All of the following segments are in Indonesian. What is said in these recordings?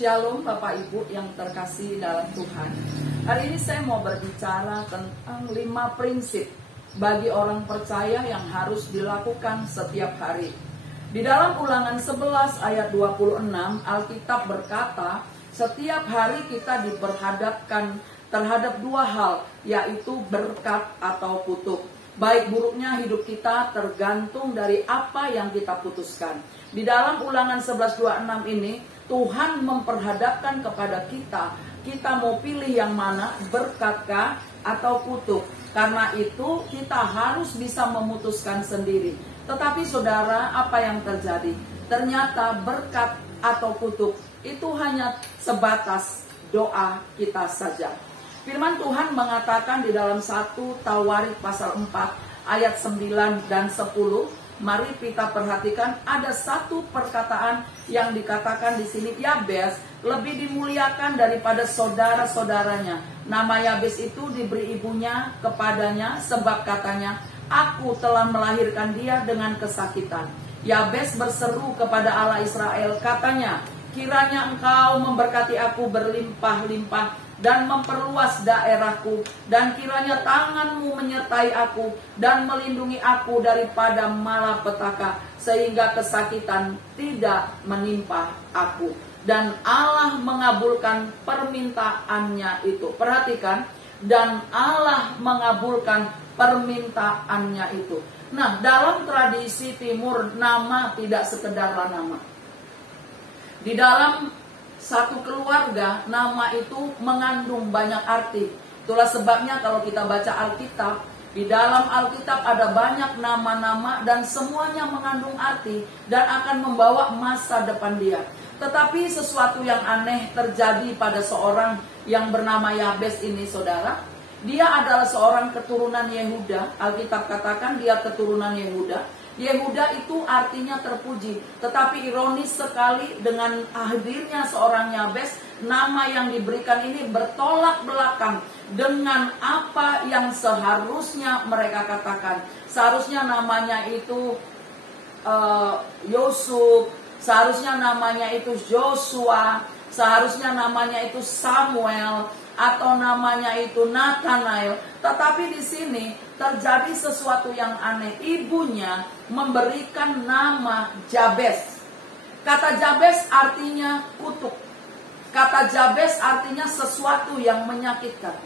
Shalom Bapak Ibu yang terkasih dalam Tuhan. Hari ini saya mau berbicara tentang 5 prinsip bagi orang percaya yang harus dilakukan setiap hari. Di dalam Ulangan 11 ayat 26, Alkitab berkata, setiap hari kita diperhadapkan terhadap 2 hal, yaitu berkat atau kutuk. Baik buruknya hidup kita tergantung dari apa yang kita putuskan. Di dalam Ulangan 11:26 ini, Tuhan memperhadapkan kepada kita mau pilih yang mana, berkatkah atau kutuk. Karena itu kita harus bisa memutuskan sendiri. Tetapi saudara, apa yang terjadi? Ternyata berkat atau kutuk itu hanya sebatas doa kita saja. Firman Tuhan mengatakan di dalam 1 Tawarik pasal 4 ayat 9 dan 10. Mari kita perhatikan, ada satu perkataan yang dikatakan di sini, Yabes lebih dimuliakan daripada saudara-saudaranya. Nama Yabes itu diberi ibunya kepadanya sebab katanya, aku telah melahirkan dia dengan kesakitan. Yabes berseru kepada Allah Israel, katanya, kiranya engkau memberkati aku berlimpah-limpah dan memperluas daerahku, dan kiranya tanganmu menyertai aku dan melindungi aku daripada malapetaka, sehingga kesakitan tidak menimpa aku. Dan Allah mengabulkan permintaannya itu. Perhatikan, dan Allah mengabulkan permintaannya itu. Nah, dalam tradisi timur, nama tidak sekedarlah nama. Di dalam satu keluarga, nama itu mengandung banyak arti. Itulah sebabnya kalau kita baca Alkitab, di dalam Alkitab ada banyak nama-nama dan semuanya mengandung arti dan akan membawa masa depan dia. Tetapi sesuatu yang aneh terjadi pada seorang yang bernama Yabes ini, saudara. Dia adalah seorang keturunan Yehuda. Alkitab katakan dia keturunan Yehuda. Yehuda itu artinya terpuji. Tetapi ironis sekali, dengan hadirnya seorang Yabes, nama yang diberikan ini bertolak belakang dengan apa yang seharusnya mereka katakan. Seharusnya namanya itu Yusuf, seharusnya namanya itu Joshua, seharusnya namanya itu Samuel, atau namanya itu Nathanael. Tetapi di sini terjadi sesuatu yang aneh. Ibunya memberikan nama Jabes. Kata Jabes artinya kutuk. Kata Jabes artinya sesuatu yang menyakitkan.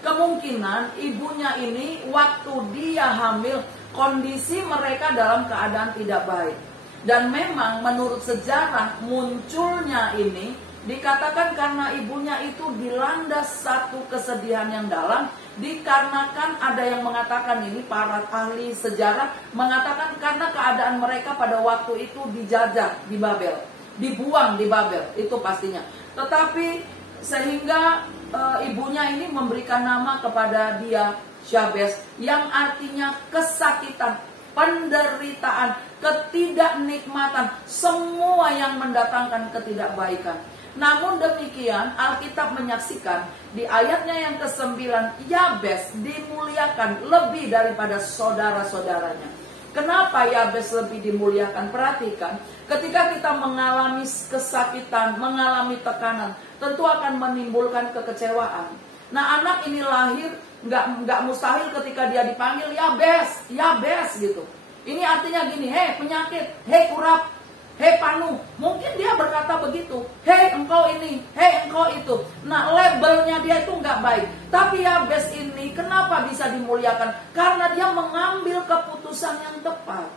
Kemungkinan ibunya ini waktu dia hamil, kondisi mereka dalam keadaan tidak baik. Dan memang menurut sejarah munculnya ini dikatakan karena ibunya itu dilanda satu kesedihan yang dalam. Dikarenakan ada yang mengatakan ini, para ahli sejarah mengatakan karena keadaan mereka pada waktu itu dijajah di Babel, dibuang di Babel, itu pastinya. Tetapi sehingga ibunya ini memberikan nama kepada dia Jabes, yang artinya kesakitan, penderitaan, ketidaknikmatan, semua yang mendatangkan ketidakbaikan. Namun demikian, Alkitab menyaksikan di ayatnya yang ke-9, Yabes dimuliakan lebih daripada saudara-saudaranya. Kenapa Yabes lebih dimuliakan? Perhatikan, ketika kita mengalami kesakitan, mengalami tekanan, tentu akan menimbulkan kekecewaan. Nah, anak ini lahir, nggak mustahil ketika dia dipanggil Yabes, Yabes gitu. Ini artinya gini, hei penyakit, hei kurap, hei panu. Mungkin dia berkata begitu, hei engkau ini, hei engkau itu. Nah, labelnya dia itu nggak baik. Tapi Yabes ini kenapa bisa dimuliakan? Karena dia mengambil keputusan yang tepat.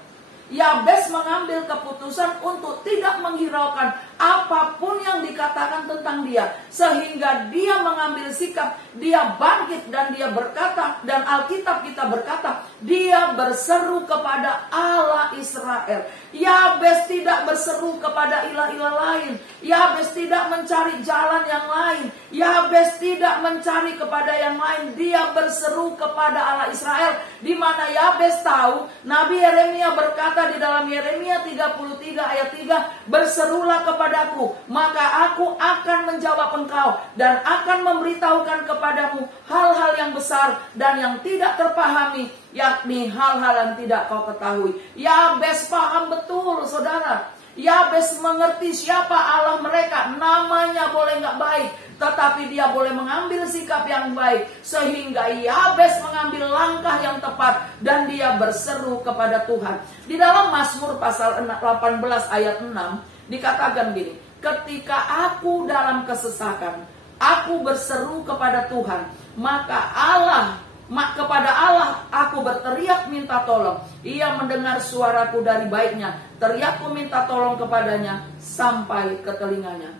Yabes mengambil keputusan untuk tidak menghiraukan apapun yang dikatakan tentang dia. Sehingga dia mengambil sikap, dia bangkit dan dia berkata, dan Alkitab kita berkata, dia berseru kepada Allah Israel. Yabes tidak berseru kepada ilah-ilah lain. Yabes tidak mencari jalan yang lain. Yabes tidak mencari kepada yang lain. Dia berseru kepada Allah Israel. Di mana Yabes tahu, Nabi Yeremia berkata di dalam Yeremia 33 ayat 3, berserulah kepadaku, maka aku akan menjawab engkau dan akan memberitahukan kepadamu hal-hal yang besar dan yang tidak terpahami, yakni hal-hal yang tidak kau ketahui. Yabes paham betul, saudara. Yabes mengerti siapa Allah mereka. Namanya boleh nggak baik, tetapi dia boleh mengambil sikap yang baik. Sehingga Yabes mengambil langkah yang tepat dan dia berseru kepada Tuhan. Di dalam Mazmur pasal 18 ayat 6 dikatakan gini, ketika aku dalam kesesakan, aku berseru kepada Tuhan, kepada Allah aku berteriak minta tolong. Ia mendengar suaraku dari baiknya. Teriakku minta tolong kepadanya sampai ke telinganya.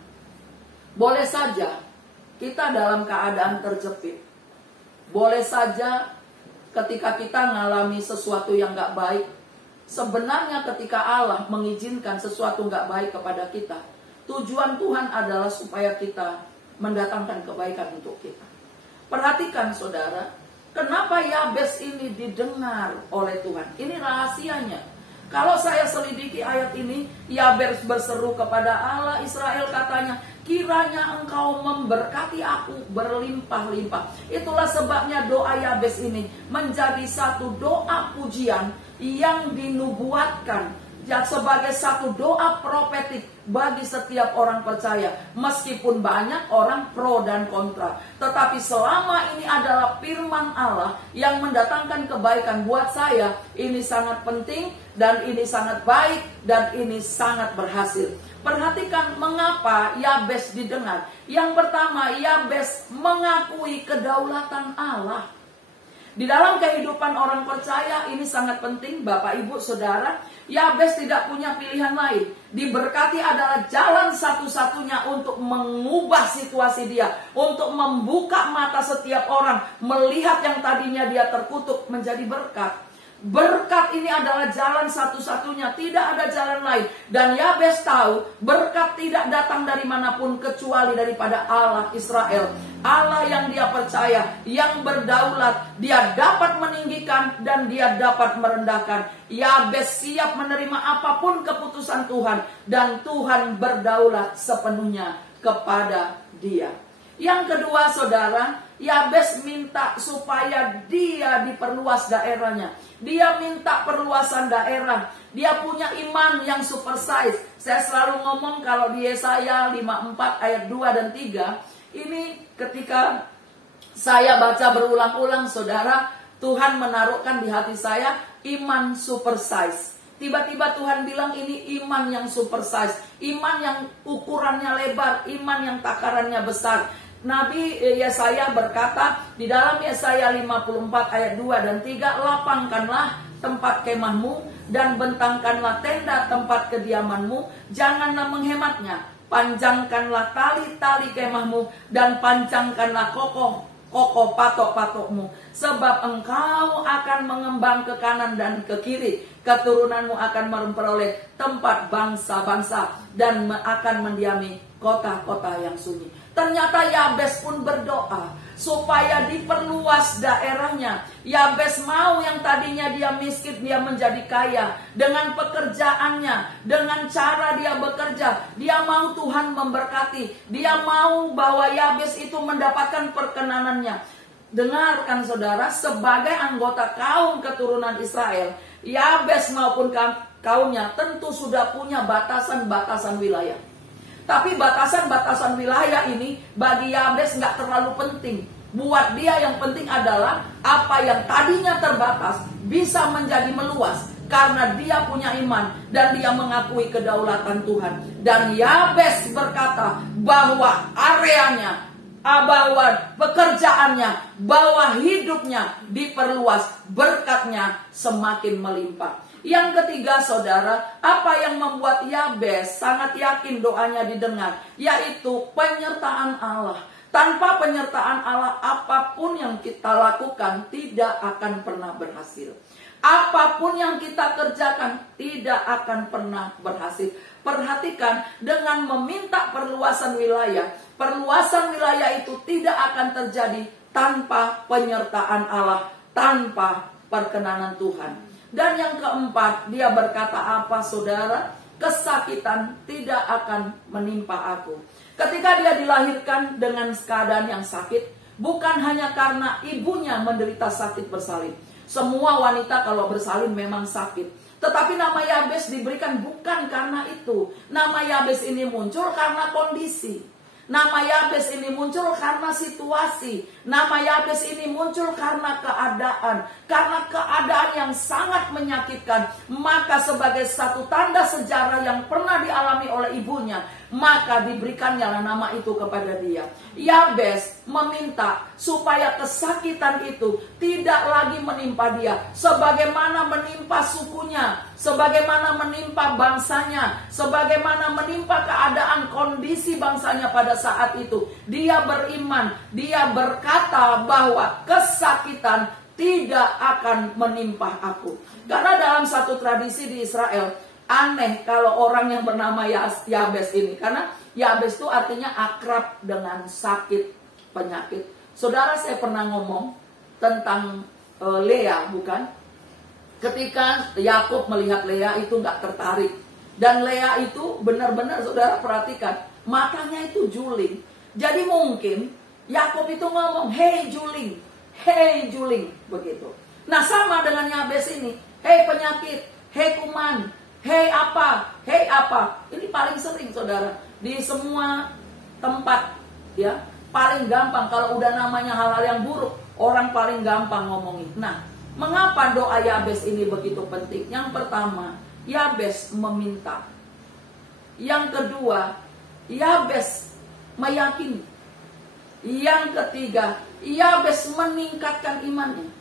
Boleh saja kita dalam keadaan terjepit. Boleh saja ketika kita mengalami sesuatu yang gak baik. Sebenarnya ketika Allah mengizinkan sesuatu gak baik kepada kita, tujuan Tuhan adalah supaya kita mendatangkan kebaikan untuk kita. Perhatikan saudara, kenapa Yabes ini didengar oleh Tuhan? Ini rahasianya. Kalau saya selidiki ayat ini, Yabes berseru kepada Allah Israel, katanya, kiranya engkau memberkati aku berlimpah-limpah. Itulah sebabnya doa Yabes ini menjadi satu doa pujian yang dinubuatkan sebagai satu doa profetik bagi setiap orang percaya. Meskipun banyak orang pro dan kontra, tetapi selama ini adalah firman Allah yang mendatangkan kebaikan buat saya, ini sangat penting dan ini sangat baik dan ini sangat berhasil. Perhatikan mengapa Yabes didengar. Yang pertama, Yabes mengakui kedaulatan Allah. Di dalam kehidupan orang percaya ini sangat penting, Bapak, Ibu, Saudara. Yabes tidak punya pilihan lain. Diberkati adalah jalan satu-satunya untuk mengubah situasi dia, untuk membuka mata setiap orang, melihat yang tadinya dia terkutuk menjadi berkat. Berkat ini adalah jalan satu-satunya, tidak ada jalan lain. Dan Yabes tahu berkat tidak datang dari manapun kecuali daripada Allah Israel. Allah yang dia percaya, yang berdaulat, dia dapat meninggikan dan dia dapat merendahkan. Yabes siap menerima apapun keputusan Tuhan, dan Tuhan berdaulat sepenuhnya kepada dia. Yang kedua saudara, Yabes minta supaya dia diperluas daerahnya. Dia minta perluasan daerah. Dia punya iman yang super size. Saya selalu ngomong kalau di Yesaya 54 ayat 2 dan 3. Ini ketika saya baca berulang-ulang saudara, Tuhan menaruhkan di hati saya iman super size. Tiba-tiba Tuhan bilang ini iman yang super size. Iman yang ukurannya lebar, iman yang takarannya besar. Nabi Yesaya berkata di dalam Yesaya 54 ayat 2 dan 3, lapangkanlah tempat kemahmu dan bentangkanlah tenda tempat kediamanmu, janganlah menghematnya, panjangkanlah tali-tali kemahmu dan pancangkanlah kokoh patok-patokmu, sebab engkau akan mengembang ke kanan dan ke kiri, keturunanmu akan memperoleh tempat bangsa-bangsa dan akan mendiami kota-kota yang sunyi. Ternyata Yabes pun berdoa supaya diperluas daerahnya. Yabes mau yang tadinya dia miskin, dia menjadi kaya. Dengan pekerjaannya, dengan cara dia bekerja, dia mau Tuhan memberkati. Dia mau bahwa Yabes itu mendapatkan perkenanannya. Dengarkan saudara, sebagai anggota kaum keturunan Israel, Yabes maupun kaumnya tentu sudah punya batasan-batasan wilayah. Tapi batasan-batasan wilayah ini bagi Yabes nggak terlalu penting. Buat dia yang penting adalah apa yang tadinya terbatas bisa menjadi meluas. Karena dia punya iman dan dia mengakui kedaulatan Tuhan. Dan Yabes berkata bahwa areanya, bahwa pekerjaannya, bahwa hidupnya diperluas, berkatnya semakin melimpah. Yang ketiga saudara, apa yang membuat Yabes sangat yakin doanya didengar, yaitu penyertaan Allah. Tanpa penyertaan Allah, apapun yang kita lakukan tidak akan pernah berhasil. Apapun yang kita kerjakan tidak akan pernah berhasil. Perhatikan, dengan meminta perluasan wilayah, perluasan wilayah itu tidak akan terjadi tanpa penyertaan Allah, tanpa perkenanan Tuhan. Dan yang keempat, dia berkata apa saudara? Kesakitan tidak akan menimpa aku. Ketika dia dilahirkan dengan keadaan yang sakit, bukan hanya karena ibunya menderita sakit bersalin. Semua wanita kalau bersalin memang sakit. Tetapi nama Yabes diberikan bukan karena itu. Nama Yabes ini muncul karena kondisi. Nama Yabes ini muncul karena situasi. Nama Yabes ini muncul karena keadaan. Karena keadaan yang sangat menyakitkan. Maka sebagai satu tanda sejarah yang pernah dialami oleh ibunya, maka diberikannya nama itu kepada dia. Yabes meminta supaya kesakitan itu tidak lagi menimpa dia. Sebagaimana menimpa sukunya, sebagaimana menimpa bangsanya, sebagaimana menimpa keadaan kondisi bangsanya pada saat itu. Dia beriman, dia berkata bahwa kesakitan tidak akan menimpa aku. Karena dalam satu tradisi di Israel, aneh kalau orang yang bernama Yabes ini. Karena Yabes itu artinya akrab dengan sakit, penyakit. Saudara, saya pernah ngomong tentang Lea, bukan? Ketika Yakub melihat Lea itu nggak tertarik. Dan Lea itu benar-benar, saudara perhatikan, matanya itu juling. Jadi mungkin Yakub itu ngomong, "Hei juling, hei juling," begitu. Nah, sama dengan Yabes ini, "Hei penyakit, hei kuman, hei apa, hei apa." Ini paling sering, saudara, di semua tempat, ya. Paling gampang kalau udah namanya hal-hal yang buruk, orang paling gampang ngomongin. Nah, mengapa doa Yabes ini begitu penting? Yang pertama, Yabes meminta. Yang kedua, Yabes meyakini. Yang ketiga, Yabes meningkatkan imannya.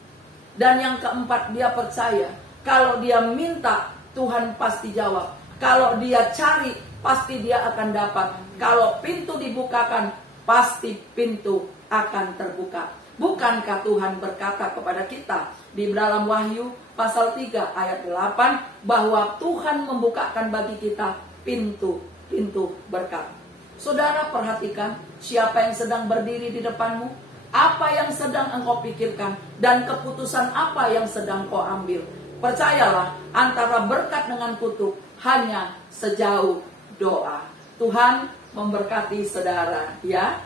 Dan yang keempat, dia percaya kalau dia minta, Tuhan pasti jawab. Kalau dia cari, pasti dia akan dapat. Kalau pintu dibukakan, pasti pintu akan terbuka. Bukankah Tuhan berkata kepada kita di dalam Wahyu pasal 3 ayat 8 bahwa Tuhan membukakan bagi kita pintu-pintu berkat. Saudara perhatikan, siapa yang sedang berdiri di depanmu, apa yang sedang engkau pikirkan, dan keputusan apa yang sedang kau ambil. Percayalah, antara berkat dengan kutuk hanya sejauh doa. Tuhan memberkati saudara, ya.